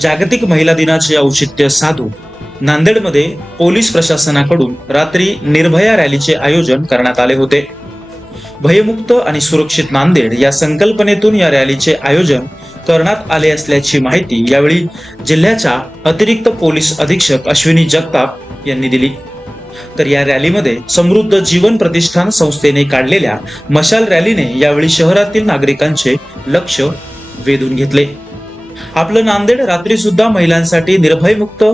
जागतिक महिला दिनाचे औचित्य साधून नांदेडमध्ये पोलीस प्रशासनाकडून रात्री निर्भया रॅलीचे आयोजन करण्यात आले होते. भयमुक्त आणि सुरक्षित नांदेड या संकल्पनेतून या रॅलीचे आयोजन करण्यात आले असल्याची माहिती यावेळी जिल्ह्याच्या अतिरिक्त पोलीस अधीक्षक अश्विनी जगताप यांनी दिली. तर या रॅलीमध्ये समृद्ध जीवन प्रतिष्ठान संस्थेने काढलेल्या मशाल रॅलीने यावेळी शहरातील नागरिकांचे लक्ष वेधून घेतले. आपलं नांदेड रात्री सुद्धा महिलांसाठी निर्भयमुक्त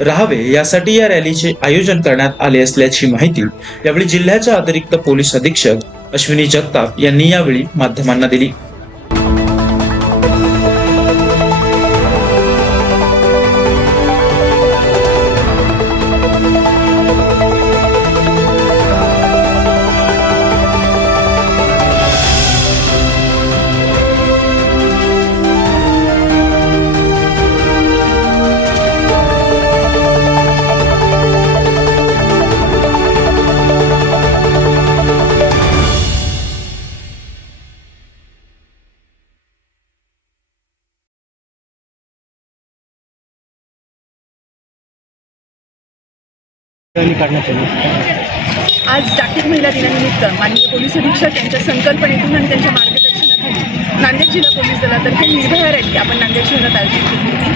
राहावे यासाठी या रॅलीचे आयोजन करण्यात आले असल्याची माहिती यावेळी जिल्ह्याच्या अतिरिक्त पोलीस अधीक्षक अश्विनी जगताप यांनी यावेळी माध्यमांना दिली. आज जागतिक महिला दिनानिमित्त माननीय पोलीस अधीक्षक यांच्या संकल्पनेतून आणि त्यांच्या मार्गदर्शनाखाली नांदेड जिल्हा पोलीस दलातर्फे निर्भया रॅली आपण नांदेड शहरात आयोजित केली होती.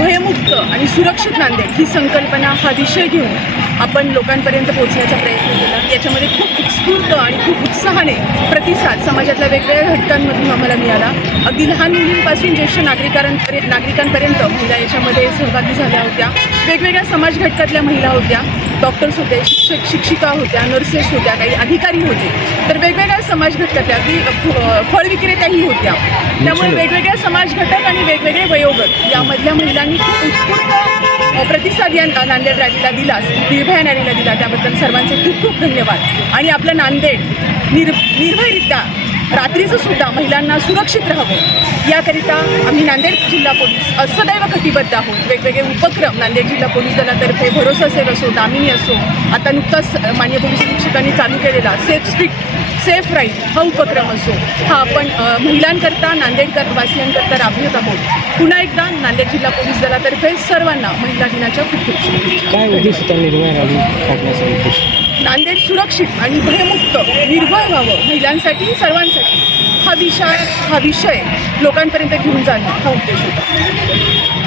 भयमुक्त आणि सुरक्षित नांदेड ही संकल्पना हा विषय घेऊन आपण लोकांपर्यंत पोहोचण्याचा प्रयत्न केला. याच्यामध्ये खूप उत्स्फूर्त आणि खूप उत्साहाने प्रतिसाद समाजातल्या वेगवेगळ्या घटकांमधून आम्हाला मिळाला. अगदी लहान मुलींपासून ज्येष्ठ नागरिकांपर्यंत नागरिकांपर्यंत महिला याच्यामध्ये सहभागी झाल्या होत्या. वेगवेगळ्या समाज घटकातल्या महिला होत्या डॉक्टर्स होते शिक्षक शिक्षिका होत्या नर्सेस होत्या काही अधिकारी होते. तर वेगवेगळ्या समाज घटकातल्या अगदी फ- फळ विक्रेत्याही होत्या. त्यामुळे वेगवेगळ्या समाज घटक आणि वेगवेगळे वयोगट यामधल्या महिलांनी खूप उत्स्फूर्त प्रतिसाद या नांदेड रॅलीला दिला निर्भया रॅलीला दिला. त्याबद्दल सर्वांचे खूप खूप धन्यवाद. आणि आपलं नांदेड निर निर्भयरित्या रात्रीचं सुद्धा महिलांना सुरक्षित राहावं. याकरिता आम्ही नांदेड जिल्हा पोलीस सदैव कटिबद्ध आहोत. वेगवेगळे उपक्रम नांदेड जिल्हा पोलीस दलातर्फे भरोसा सेव असो दामिनी असो आता नुकताच मान्य पोलीस निरीक्षकांनी चालू केलेला सेफ स्ट्रीट सेफ राईड हा उपक्रम असो. हा आपण महिलांकरता नांदेडकर वासियांकरता राबवत आहोत. पुन्हा एकदा नांदेड जिल्हा पोलीस दलातर्फे सर्वांना महिला दिनाच्या खूप खूप शुभेच्छा काय उद्देश नांदेड सुरक्षित आणि भयमुक्त निर्भय व्हावं महिलांसाठी सर्वांसाठी. हा विषय हा विषय लोकांपर्यंत घेऊन जाणं हा उद्देश होता.